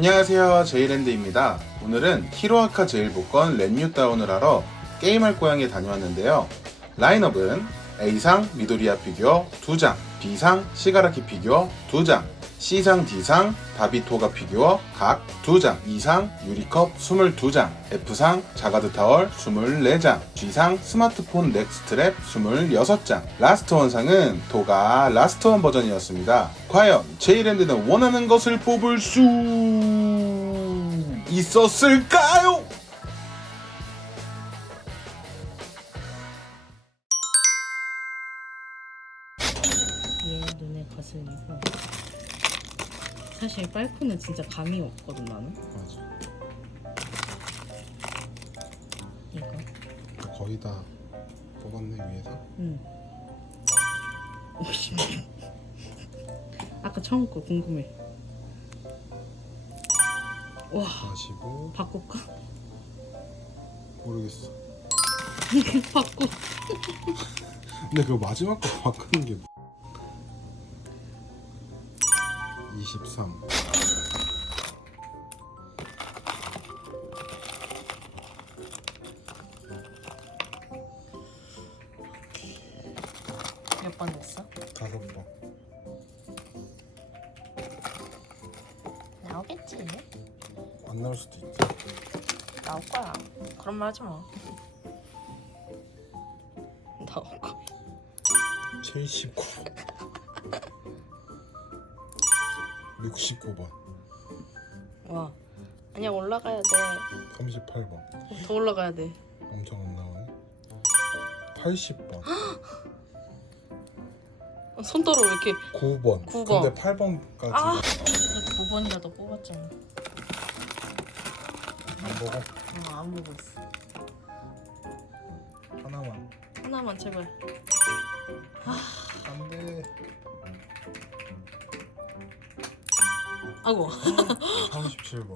안녕하세요. 제이랜드입니다. 오늘은 히로아카 제일복권 렌뉴 다운을 하러 게임할 고향에 다녀왔는데요. 라인업은 A상 미도리아 피규어 2장 B상 시가라키 피규어 2장 C상 D상 다비토가 피규어 각 2장 E상 유리컵 22장 F상 자가드 타월 24장 G상 스마트폰 넥스트랩 26장. 라스트 원상은 도가 라스트 원 버전이었습니다. 과연 제이랜드는 원하는 것을 뽑을 수 있었을까요? 사실 빨코는 진짜 감이 없거든 나는 맞아. 이거 거의 다 뽑았네 위에서. 응 오씨 아까 처음 거 궁금해 와 45. 바꿀까? 모르겠어. 바꿔 근데 그 마지막 거 바꾸는 게. 뭐- 23. 몇 번 됐어? 다섯 번. 나오겠지 안 나올 수도 있지. 나올 거야 그런 말 하지 마 나올 거야 79. 69번. 와 아니야 올라가야 돼 38번. 더 올라가야 돼 엄청 안 나오네. 80번. 어, 손더러 왜 이렇게 9번. 구 번. 근데 8번까지 아 9번이라도 뽑았잖아 안 보고 어, 안 보고 있어 하나만. 하나만 제발 안 아고. 37번.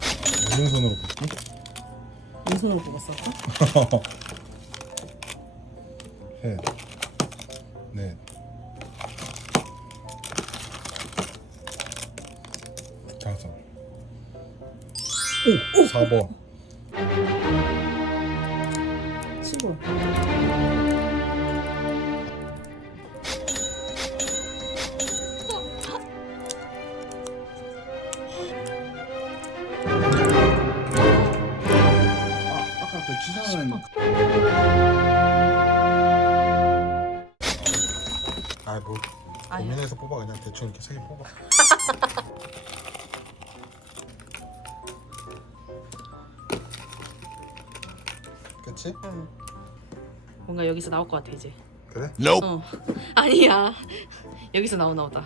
오른손으로 볼게. 왼손으로 뽑았어? 셋, 넷, 다섯, 오, 4번, 아, 아까 그 지상은 아, 뭐 아야. 고민해서 뽑아. 그냥 대충 이렇게 세개 뽑아. 그치? 응. 뭔가 여기서 나올 것 같아 이제. 그래? 어. 아니야. 여기서 나오나 보다.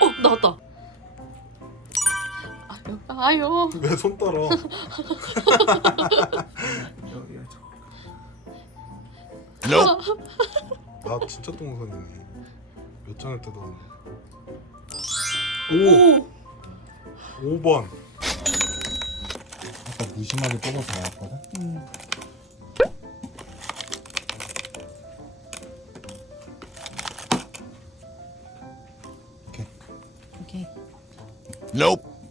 어 나왔다 아유 왜 손 떨어? 나 진짜 똥손이네. 몇 장을 뜯었는데? 오! 오 5번. 아까 무심하게 뽑아서 나왔거든? 음. 오케이. 오케이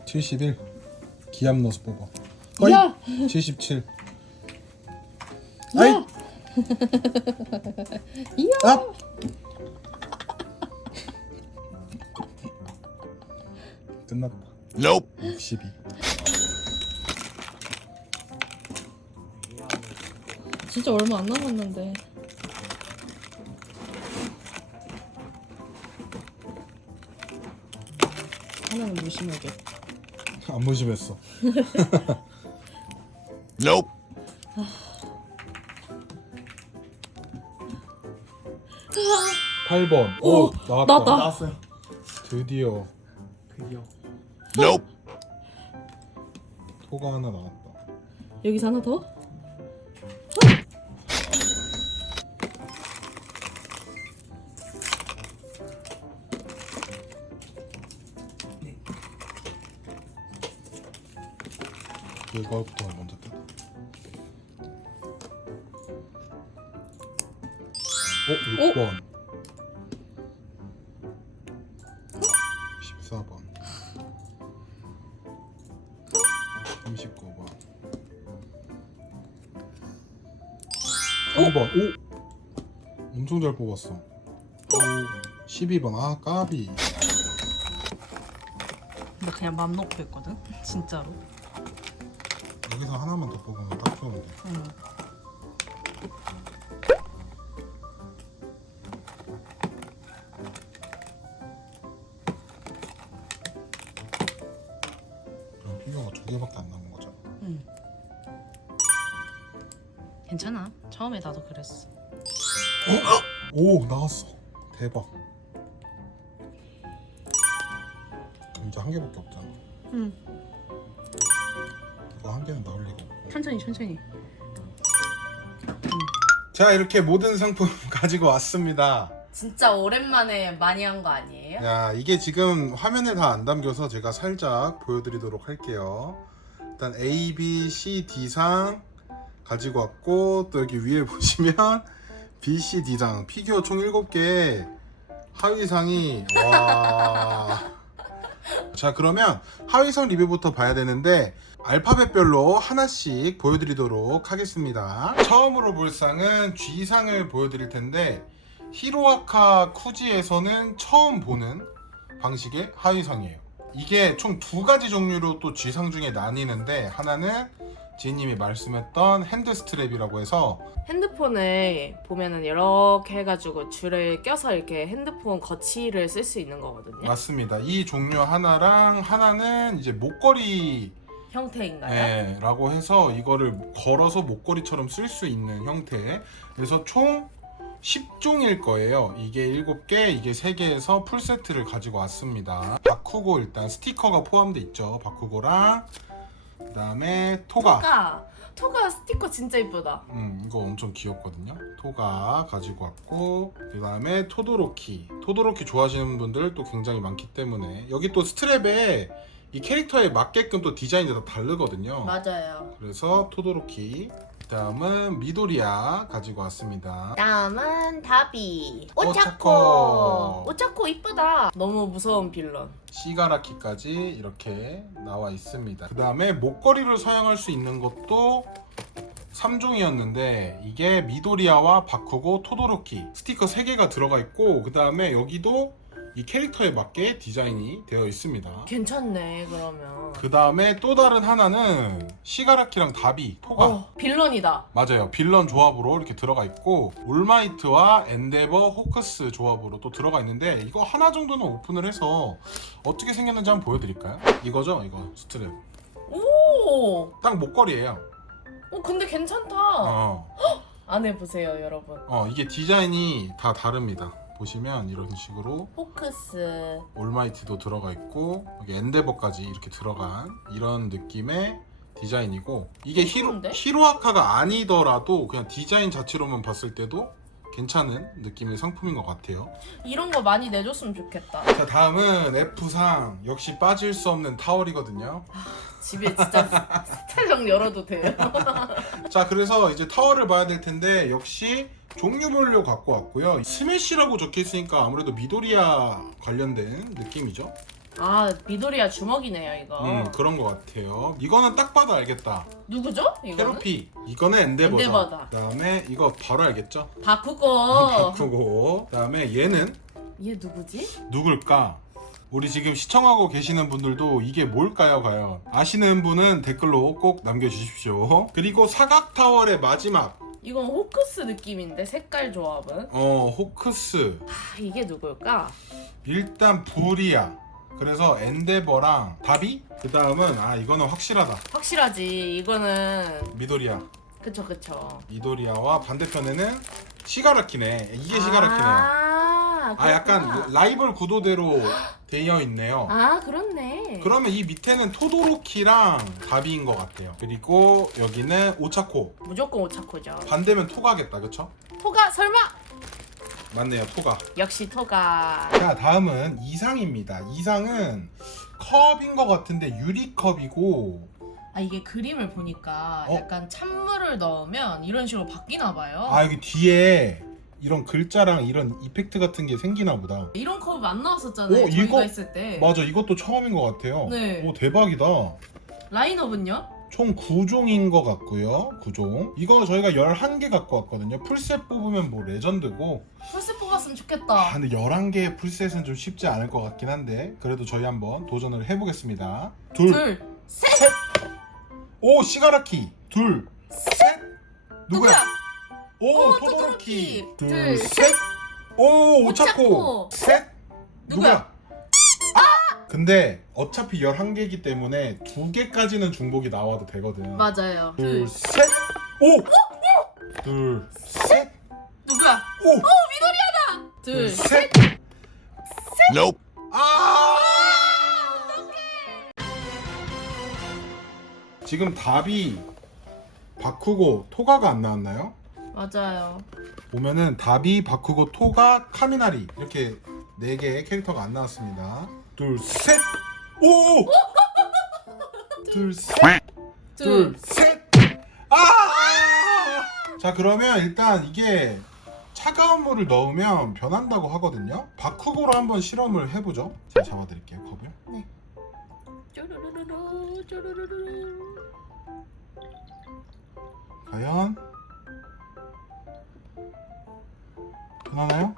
71. 기압 넣어서 뽑아. 어이! 야 77. 야! 아이! 이야 아! 끝났다. 62. 진짜 얼마 안 남았는데 하나는 무심하게 안 무심했어. Nope. 팔 8번. 오, 오, 나왔다. 나왔다. 나왔어요. 드디어 드디어. Nope. 토가 하나 나왔다. 여기서 하나 더? 그것부터 먼저 뜯어. 6번. 14번. 39번. 3번. 오! 엄청 잘 뽑았어. 12번. 아, 까비. 근데 그냥 맘 놓고 했거든? 진짜로. 여기서 하나만 더 뽑으면 딱 좋은데. 응. 그럼 피규어가 두 개밖에 안 남은 거잖아. 응. 괜찮아. 처음에 나도 그랬어. 오, 나왔어. 대박. 이제 한 개밖에 없잖아. 응. 이거 한 개는 나올 리가 없고. 천천히 천천히. 자, 이렇게 모든 상품 가지고 왔습니다. 진짜 오랜만에 많이 한 거 아니에요? 야 이게 지금 화면에 다 안 담겨서 제가 살짝 보여드리도록 할게요 일단 A, B, C, D상 가지고 왔고 또 여기 위에 보시면 B, C, D상 피규어 총 7개 하위 상이 와... 자 그러면 하위 상 리뷰부터 봐야 되는데 알파벳별로 하나씩 보여드리도록 하겠습니다 처음으로 볼 상은 G상을 보여드릴 텐데 히로아카 쿠지에서는 처음 보는 방식의 하위상이에요. 이게 총 두 가지 종류로 또 G상 중에 나뉘는데 하나는 지님이 말씀했던 핸드 스트랩이라고 해서 핸드폰을 보면은 이렇게 해가지고 줄을 껴서 이렇게 핸드폰 거치를 쓸 수 있는 거거든요. 맞습니다. 이 종류 하나랑 하나는 이제 목걸이 형태인가요? 네, 라고 해서 이거를 걸어서 목걸이처럼 쓸 수 있는 형태. 그래서 총 10종일 거예요. 이게 7개, 이게 3개에서 풀세트를 가지고 왔습니다. 바쿠고 일단 스티커가 포함돼 있죠. 바쿠고랑 그다음에 토가. 토가 토가 스티커 진짜 이쁘다. 음, 이거 엄청 귀엽거든요. 토가 가지고 왔고 그다음에 토도로키. 토도로키 좋아하시는 분들 또 굉장히 많기 때문에 여기 또 스트랩에 이 캐릭터에 맞게끔 또 디자인이 다 다르거든요. 맞아요. 그래서 토도로키 다음은 미도리아 가지고 왔습니다 다음은 다비 오차코. 오차코 오차코 이쁘다. 너무 무서운 빌런. 시가라키까지 이렇게 나와 있습니다 그 다음에 목걸이를 사용할 수 있는 것도 3종이었는데 이게 미도리아와 바쿠고 토도로키 스티커 3개가 들어가 있고 그 다음에 여기도 이 캐릭터에 맞게 디자인이 되어 있습니다 괜찮네 그러면. 그 다음에 또 다른 하나는 시가라키랑 다비 토가 어 빌런이다. 맞아요. 빌런 조합으로 이렇게 들어가 있고 올마이트와 엔데버, 호크스 조합으로 또 들어가 있는데 이거 하나 정도는 오픈을 해서 어떻게 생겼는지 한번 보여드릴까요? 이거죠? 이거 스트랩. 오. 딱 목걸이에요. 어 근데 괜찮다. 어, 안에 보세요 여러분. 어 이게 디자인이 다 다릅니다. 보시면 이런 식으로 포크스. 올마이티도 들어가 있고 여기 엔데버까지 이렇게 들어간 이런 느낌의 디자인이고 이게 히로, 예쁜데? 히로아카가 아니더라도 그냥 디자인 자체로만 봤을 때도 괜찮은 느낌의 상품인 것 같아요. 이런 거 많이 내줬으면 좋겠다. 자 다음은 F상 역시 빠질 수 없는 타월이거든요. 집에 진짜 세탁장 열어도 돼요. 자 그래서 이제 타월을 봐야 될 텐데 역시 종류별로 갖고 왔고요. 스매시라고 적혀 있으니까 아무래도 미도리아 관련된 느낌이죠. 아 미도리야 주먹이네요 이거. 음 그런 것 같아요. 이거는 딱 봐도 알겠다. 누구죠? 이거는? 캐로피 이거는 엔데버죠. 엔데버다. 그다음에 이거 바로 알겠죠? 바꾸고. 바꾸고 그다음에 얘는 얘 누구지? 누굴까? 우리 지금 시청하고 계시는 분들도 이게 뭘까요, 과연? 아시는 분은 댓글로 꼭 남겨주십시오. 그리고 사각 타월의 마지막 이건 호크스 느낌인데 색깔 조합은. 어 호크스 아 이게 누굴까? 일단 부리아 그래서 엔데버랑 다비 그 다음은 아 이거는 확실하다 확실하지. 이거는 미도리아 그쵸 그쵸. 미도리아와 반대편에는 시가라키네 이게 시가라키네요. 아, 아 약간 그렇구나. 라이벌 구도대로 되어 있네요. 아 그렇네. 그러면 이 밑에는 토도로키랑 다비인 것 같아요. 그리고 여기는 오차코. 무조건 오차코죠. 반대면 토가겠다, 그쵸? 토가 설마? 맞네요, 토가. 역시 토가. 자, 다음은 이상입니다. 이상은 컵인 것 같은데 유리컵이고, 아 이게 그림을 보니까 어? 약간 찬물을 넣으면 이런 식으로 바뀌나 봐요. 아, 여기 뒤에 이런 글자랑 이런 이펙트 같은 게 생기나 보다. 이런 컵 안 나왔었잖아요. 오, 저희가 이거- 있을 때. 맞아, 이것도 처음인 것 같아요. 네. 오, 대박이다. 라인업은요? 총 9종인 것 같고요. 9종. 이거 저희가 11개 갖고 왔거든요. 풀셋 뽑으면 뭐 레전드고. 풀스 뽑았으면 아, 좋겠다. 근데 11개의 풀셋은 좀 쉽지 않을 것 같긴 한데. 그래도 저희 한번 도전을 해보겠습니다. 둘, 둘, 셋. 오, 시가라키. 둘, 셋. 누구야? 오, 오, 토도로키. 토도로키. 둘, 둘, 셋. 오, 오차코. 오차코. 셋. 누구야? 아! 근데 어차피 11개이기 때문에 두 개까지는 중복이 나와도 되거든. 맞아요. 둘, 둘, 셋. 오! 둘, 셋. 누구야? 오! 둘, 셋. 아! 지금 답이 바쿠고 토가가 안 나왔나요? 맞아요. 보면은 답이 바쿠고 토가 카미나리 이렇게 네 개의 캐릭터가 안 나왔습니다. 둘, 셋. 오! 둘, 셋. 둘, 셋. 아! 자, 그러면 일단 이게 차가운 물을 넣으면 변한다고 하거든요. 바쿠고로 한번 실험을 해보죠. 제가 잡아드릴게요, 컵을. 쪼르르르르, 쪼르르르르. 과연 변하나요?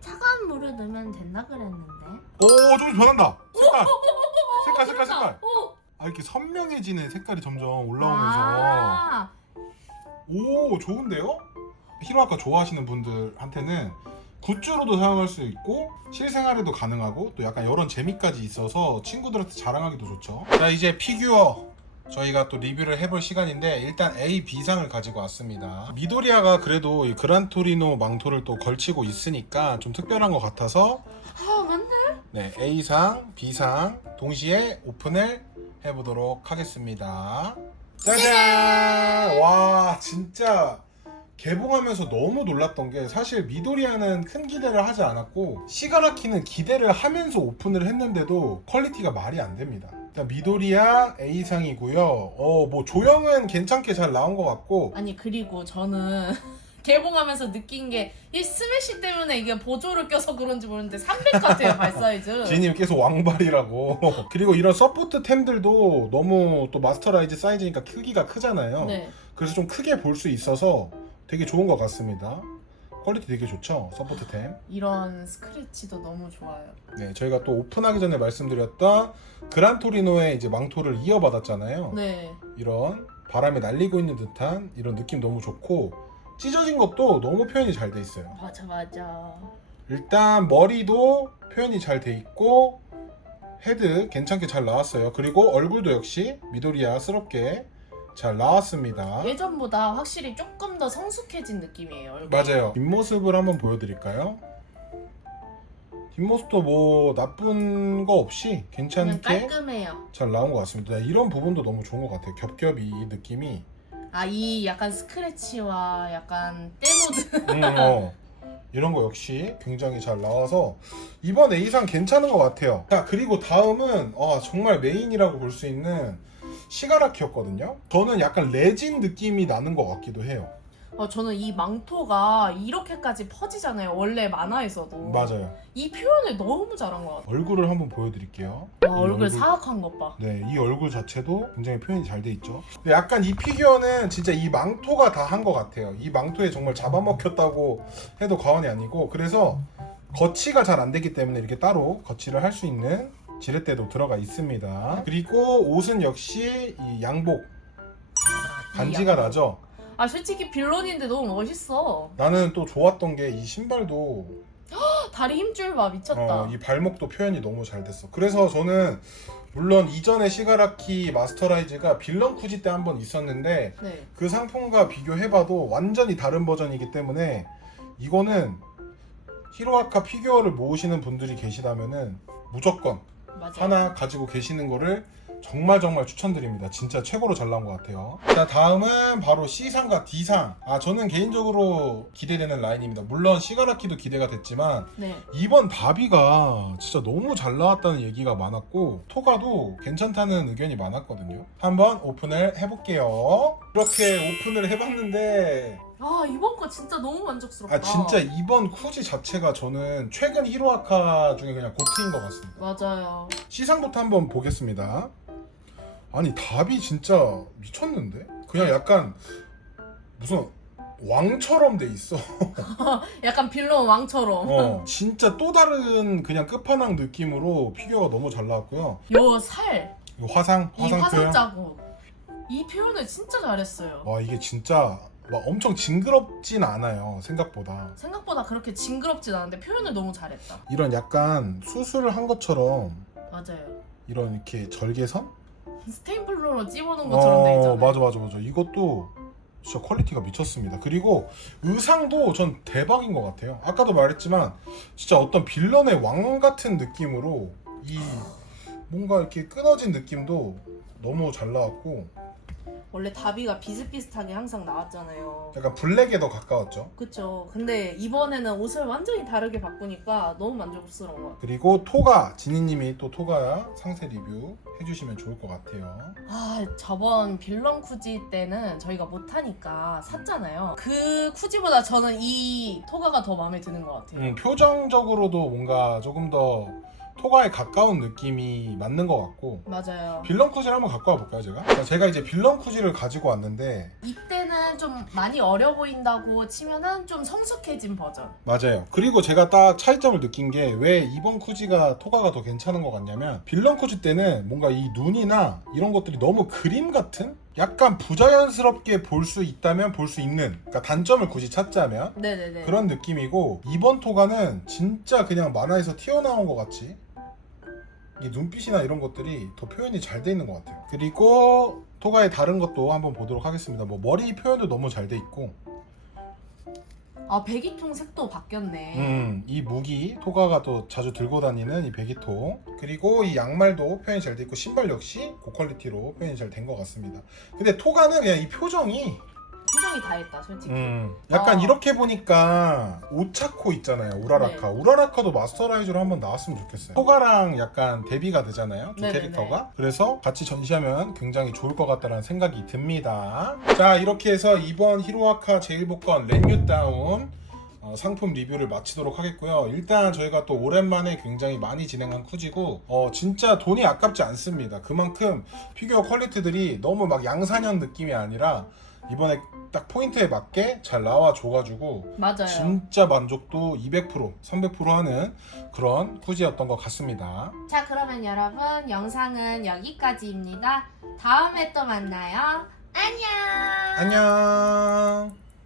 차가운 물을 넣으면 된다 그랬는데. 오, 좀 변한다. 색깔, 색깔, 색깔, 색깔. 오! 아 이렇게 선명해지는 색깔이 점점 올라오면서 아, 오 좋은데요? 히로아카 좋아하시는 분들한테는 굿즈로도 사용할 수 있고 실생활에도 가능하고 또 약간 이런 재미까지 있어서 친구들한테 자랑하기도 좋죠 자 이제 피규어 저희가 또 리뷰를 해볼 시간인데 일단 A, B상을 가지고 왔습니다 미도리아가 그래도 이 그란토리노 망토를 또 걸치고 있으니까 좀 특별한 것 같아서 아 맞네. 네, A상, B상 동시에 오픈을 해보도록 하겠습니다. 짜잔! 와, 진짜 개봉하면서 너무 놀랐던 게 사실 미도리아는 큰 기대를 하지 않았고 시가라키는 기대를 하면서 오픈을 했는데도 퀄리티가 말이 안 됩니다. 일단 미도리아 A상이고요. 어, 뭐 조형은 괜찮게 잘 나온 것 같고 아니 그리고 저는 개봉하면서 느낀 게 이 스매시 때문에 이게 보조를 껴서 그런지 모르는데 300 같아요 발 사이즈. 지님 계속 왕발이라고. 그리고 이런 서포트 템들도 너무 또 마스터라이즈 사이즈니까 크기가 크잖아요. 네. 그래서 좀 크게 볼 수 있어서 되게 좋은 것 같습니다. 퀄리티 되게 좋죠, 서포트템. 이런 스크래치도 너무 좋아요. 네, 저희가 또 오픈하기 전에 말씀드렸던 그란토리노의 이제 망토를 이어받았잖아요. 네. 이런 바람에 날리고 있는 듯한 이런 느낌 너무 좋고 찢어진 것도 너무 표현이 잘 돼 있어요. 맞아 맞아. 일단 머리도 표현이 잘 돼 있고 헤드 괜찮게 잘 나왔어요. 그리고 얼굴도 역시 미도리아스럽게 잘 나왔습니다. 예전보다 확실히 조금 더 성숙해진 느낌이에요. 얼굴이. 맞아요. 뒷모습을 한번 보여드릴까요? 뒷모습도 뭐 나쁜 거 없이 그냥 괜찮게 깔끔해요. 잘 나온 것 같습니다. 네, 이런 부분도 너무 좋은 것 같아요. 겹겹이 이 느낌이 아 이 약간 스크래치와 약간 때모드. 음, 어. 이런 거 역시 굉장히 잘 나와서 이번 A상 괜찮은 것 같아요. 자 그리고 다음은 아, 정말 메인이라고 볼 수 있는 시가라키였거든요. 저는 약간 레진 느낌이 나는 것 같기도 해요. 어, 저는 이 망토가 이렇게까지 퍼지잖아요. 원래 만화에서도. 맞아요. 이 표현을 너무 잘한 것 같아요. 얼굴을 한번 보여드릴게요. 와, 이 얼굴 사악한 것 봐. 네, 이 얼굴 자체도 굉장히 표현이 잘 돼 있죠. 근데 약간 이 피규어는 진짜 이 망토가 다 한 것 같아요. 이 망토에 정말 잡아먹혔다고 해도 과언이 아니고 그래서 거치가 잘 안 되기 때문에 이렇게 따로 거치를 할 수 있는 지렛대도 들어가 있습니다. 그리고 옷은 역시 이 양복 반지가 양- 나죠. 아 솔직히 빌런인데 너무 멋있어. 나는 또 좋았던 게 이 신발도 다리 힘줄 봐 미쳤다. 어, 이 발목도 표현이 너무 잘 됐어. 그래서 저는 물론 이전에 시가라키 마스터라이즈가 빌런 쿠지 때 한 번 있었는데 네. 그 상품과 비교해봐도 완전히 다른 버전이기 때문에 이거는 히로아카 피규어를 모으시는 분들이 계시다면은 무조건 맞아. 하나 가지고 계시는 거를 정말 정말 추천드립니다. 진짜 최고로 잘 나온 것 같아요. 자 다음은 바로 C상과 D상. 아 저는 개인적으로 기대되는 라인입니다. 물론 시가라키도 기대가 됐지만 네. 이번 다비가 진짜 너무 잘 나왔다는 얘기가 많았고 토가도 괜찮다는 의견이 많았거든요. 한번 오픈을 해볼게요. 이렇게 오픈을 해봤는데 아 이번 거 진짜 너무 만족스럽다. 아 진짜 이번 쿠지 자체가 저는 최근 히로아카 중에 그냥 고트인 것 같습니다. 맞아요. 시상부터 한번 보겠습니다. 아니 답이 진짜 미쳤는데? 그냥 약간 무슨 왕처럼 돼 있어. 약간 빌런 왕처럼. 어, 진짜 또 다른 그냥 끝판왕 느낌으로 피규어가 너무 잘 나왔고요. 요 살, 이 화상, 이 화상 화상 표현. 자국. 이 표현을 진짜 잘했어요. 와 이게 진짜 막 엄청 징그럽진 않아요 생각보다. 생각보다 그렇게 징그럽진 않은데 표현을 너무 잘했다. 이런 약간 수술을 한 것처럼 맞아요. 이런 이렇게 절개선? 스테인플러로 찝어놓은 것처럼 돼 있잖아요. 맞아 맞아 맞아. 이것도 진짜 퀄리티가 미쳤습니다. 그리고 의상도 전 대박인 것 같아요. 아까도 말했지만 진짜 어떤 빌런의 왕 같은 느낌으로 이 뭔가 이렇게 끊어진 느낌도 너무 잘 나왔고 원래 다비가 비슷비슷하게 항상 나왔잖아요. 약간 블랙에 더 가까웠죠. 그쵸. 근데 이번에는 옷을 완전히 다르게 바꾸니까 너무 만족스러운 것 같아요. 그리고 토가 지니님이 또 토가 상세 리뷰 해주시면 좋을 것 같아요. 아, 저번 빌런 쿠지 때는 저희가 못하니까 샀잖아요. 그 쿠지보다 저는 이 토가가 더 마음에 드는 것 같아요. 음, 표정적으로도 뭔가 조금 더 토가에 가까운 느낌이 맞는 것 같고 맞아요. 빌런 쿠지를 한번 갖고 와볼까요 제가? 자, 제가 이제 빌런 쿠지를 가지고 왔는데 이때는 좀 많이 어려 보인다고 치면은 좀 성숙해진 버전. 맞아요 그리고 제가 딱 차이점을 느낀 게 왜 이번 쿠지가 토가가 더 괜찮은 것 같냐면 빌런 쿠지 때는 뭔가 이 눈이나 이런 것들이 너무 그림 같은 약간 부자연스럽게 볼 수 있다면 볼 수 있는 그러니까 단점을 굳이 찾자면 네네네. 그런 느낌이고 이번 토가는 진짜 그냥 만화에서 튀어나온 것 같이 이 눈빛이나 이런 것들이 더 표현이 잘 돼 있는 것 같아요. 그리고 토가의 다른 것도 한번 보도록 하겠습니다. 뭐 머리 표현도 너무 잘 돼 있고, 아 배기통 색도 바뀌었네. 음, 이 무기 토가가 또 자주 들고 다니는 이 배기통 그리고 이 양말도 표현이 잘 돼 있고 신발 역시 고퀄리티로 표현이 잘 된 것 같습니다. 근데 토가는 그냥 이 표정이 표정이 다 했다 솔직히. 음, 약간 아. 이렇게 보니까 오차코 있잖아요 우라라카 네. 우라라카도 마스터라이즈로 한번 나왔으면 좋겠어요 토가랑 약간 대비가 되잖아요 두 네네네. 캐릭터가 그래서 같이 전시하면 굉장히 좋을 것 같다는 생각이 듭니다 자 이렇게 해서 이번 히로아카 제일복권 렌유다운 어, 상품 리뷰를 마치도록 하겠고요. 일단 저희가 또 오랜만에 굉장히 많이 진행한 쿠지고 어, 진짜 돈이 아깝지 않습니다. 그만큼 피규어 퀄리티들이 너무 막 양산형 느낌이 아니라 이번에 딱 포인트에 맞게 잘 나와줘가지고 맞아요. 진짜 만족도 200% 300% 하는 그런 쿠지였던 것 같습니다. 자 그러면 여러분 영상은 여기까지입니다. 다음에 또 만나요. 안녕. 안녕.